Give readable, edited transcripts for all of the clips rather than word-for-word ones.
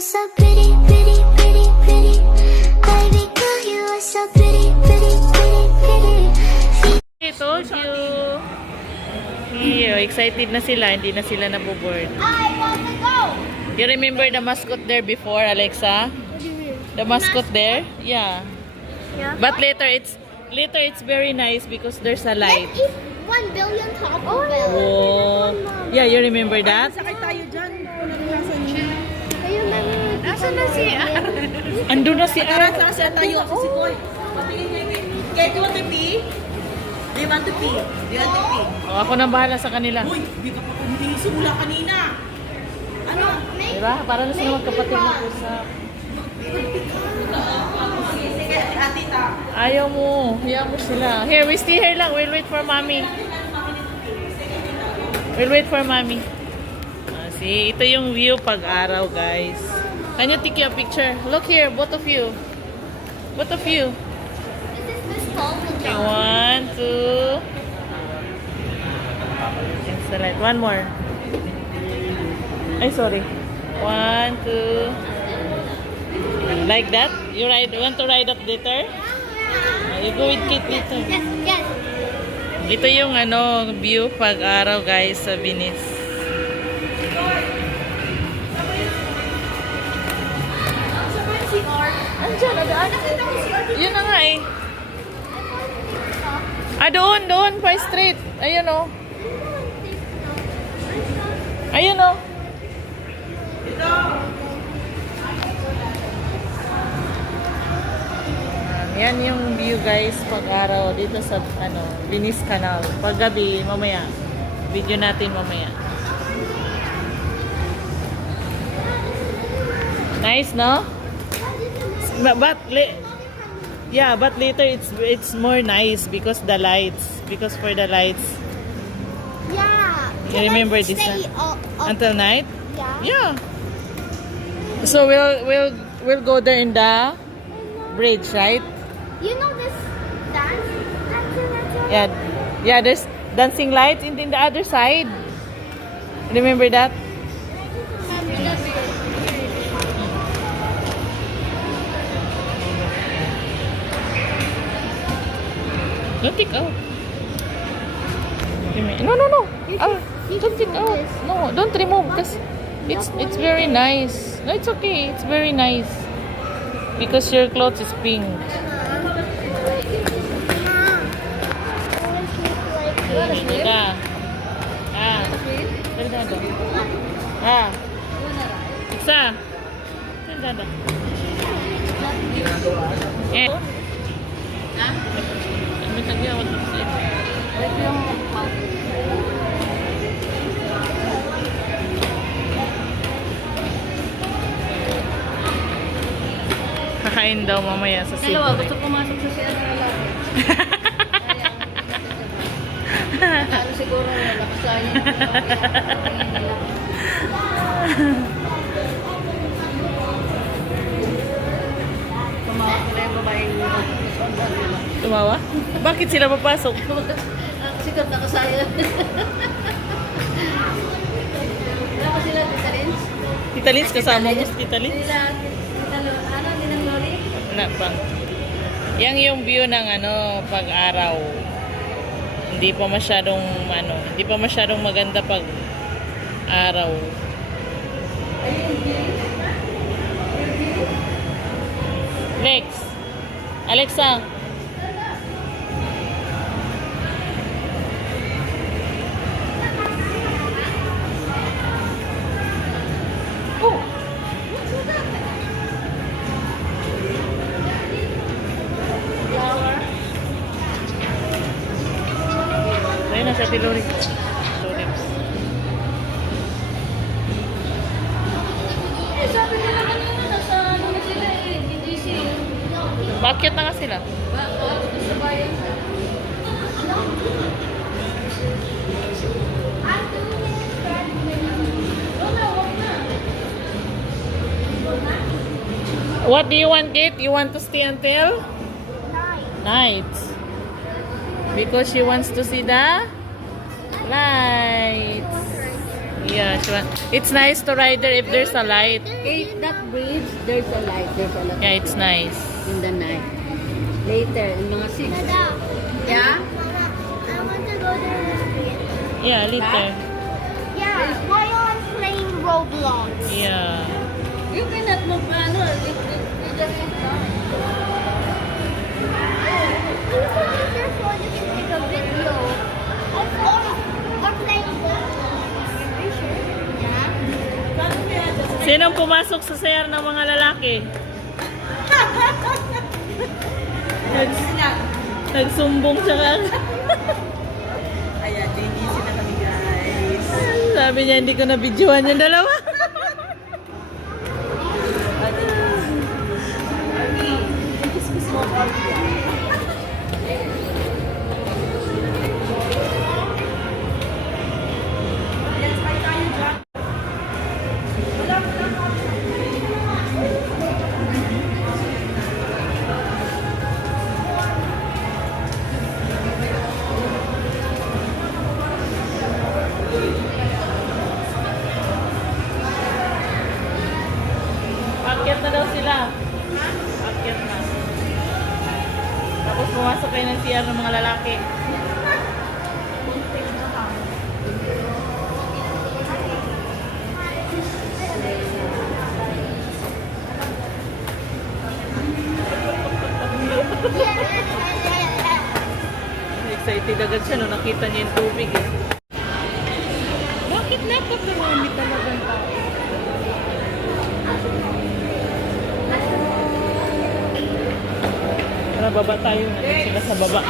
are so pretty, pretty, pretty, pretty. Baby girl, you are so pretty, pretty, pretty, pretty. I told you. Here, excited na sila. Hindi na sila naboboard. I want to go. You remember the mascot there before, Alexa? The mascot there? Yeah. Yeah. But later it's very nice because there's a light. Let's eat 1 billion Taco Bell. Oh. Yeah, you remember that? Sakay tayo dyan. Naranasan niya. Ayun na. Nasaan na si Andun na si Ara. Naranasan tayo ako si Koy. Patingin niya yung kaya do you want to pee? Do you want to pee? Do you want to pee? Oh, ako nang bahala sa kanila. Uy, di ka pa hindi simula kanina. Ano? Diba? Para na sila magkapatid mag-usap. Sige, ate ta. Ayaw mo. Hayaan mo sila. Here, we stay here lang. We'll wait for mommy. We'll wait for mommy. See, ito yung view pag-araw, guys. Can you take your picture? Look here, both of you. Both of you. This is Miss Colvin. Okay, 1, 2. It's the light. One more. Ay, sorry. 1, 2. Like that? You want to ride up later? You go with Kate later. Yes, yes. Ito yung view pag-araw, guys, sa Venice. Andiyan, nadaan. Yun na nga eh. Doon, pa straight. Ayun o. Ayun o. Yan yung view, guys, pag-araw dito sa Venice Canal. Pag-gabi, mamaya. Video natin mamaya. Nice, no? But later it's more nice because the lights. Because for the lights. Yeah. You remember this Stay until night? Yeah. Yeah. So we'll go there in the bridge, right? You know this dance? Yeah. Yeah, there's dancing lights in the other side. Remember that? Don't take out. No. Don't take out. No, don't remove because it's very nice. No, it's okay. It's very nice because your clothes is pink. Dada. Isa. Dada. Kakain daw mamaya sa Cebu. Dalawa, gusto pumasok sa siya na lang. Ano siguro, lakas kaya. Tumawag ko na yung babae. Tumawa? Bakit sila papasok? Sikat na kasaya. Wala pa sila, Tita Lins? Tita Lins, kasama mo si Tita Lins? Ninang Lori? Wala pa. Yang yung view ng pag-araw. Hindi pa masyadong maganda pag araw. Alexa. Ayun na siya, Tilori. Tulips. Sabi nila kanina, nasa ano na sila GC. Bakit na nga sila? Sa bayan. What do you want, Kate? You want to stay until? Night. Because she wants to see the lights. Yeah, it's nice to ride there if there's a light. Okay, that bridge, there's a light. There's a lot Yeah, it's nice. in the night. Later, in mga 6. Dada, Yeah? Mama, I want to go there. Yeah, later. Yeah, while I'm playing Roblox. Yeah. You cannot move, ano, you just sit down. You can use your phone, you can take a video. Or playing Roblox. Are you sure? Yeah. Sinong pumasok sa sayar ng mga lalaki? Nagsumbong siya ka. Ayan, JGC na kami guys. Sabi niya, hindi ko na-videoan yung dalawa. Akyat na daw sila. Akyat na. Tapos pumasok kayo ng CR ng mga lalaki. Excited agad siya nung nakita niya yung tubig eh. Bakit napakarami talagang tao? Tara, baba tayo. Nandun sila sa baba.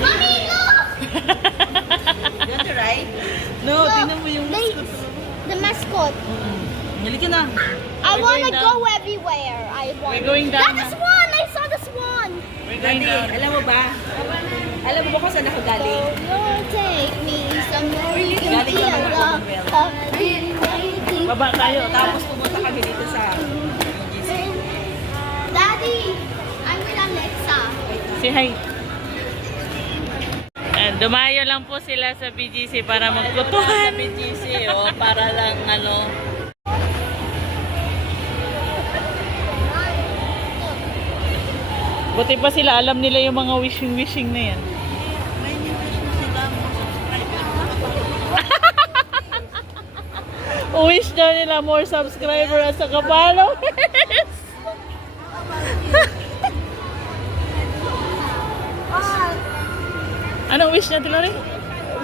Mommy, look! You want to ride? No, Look, tingnan mo yung the mascot. Halika na. I We're want to going go down. everywhere. I want. We're going down That's na. the swan! I saw the swan! We're going Dati, down. alam mo ba? Alam mo ba kung saan ako galing? You'll take me somewhere you can Galing feel kami ng the Commonwealth. Baba tayo. Tapos pumunta kami dito sa JGC. Daddy, I'm with Alexa. Say hi. And dumayo lang po sila sa BGC para Sa magkutuhan. BGC, oh, para lang ano. Buti pa sila, alam nila yung mga wishing-wishing na yan. May new-wish na sila mga subscriber. Wish daw nila more subscriber at saka followers. Anong wish na Lori?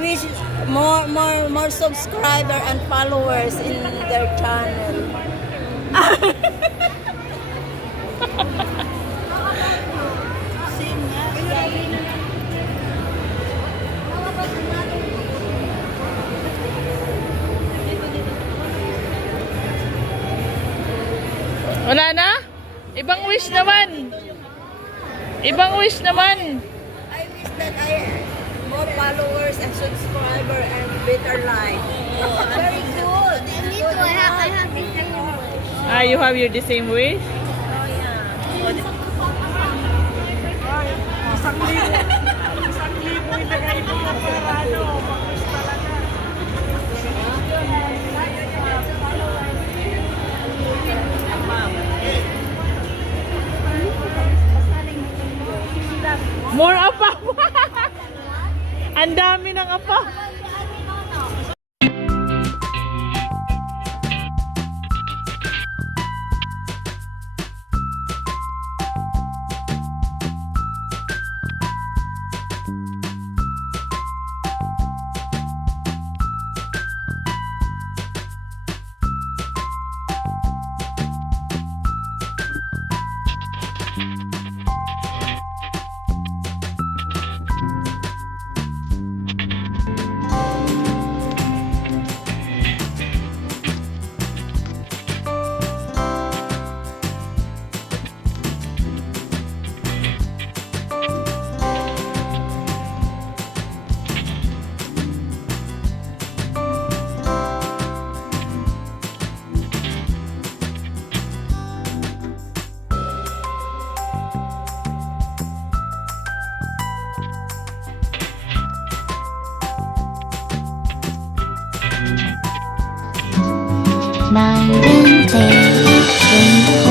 Wish more subscriber and followers in their channel. Wala na? Ibang wish naman. Ibang wish naman. I wish that I more followers and subscriber and better life. Very good. Me too. I have the same one. Ah, you have your the same wish? More apa? Ang dami ng apa. my winter, winter.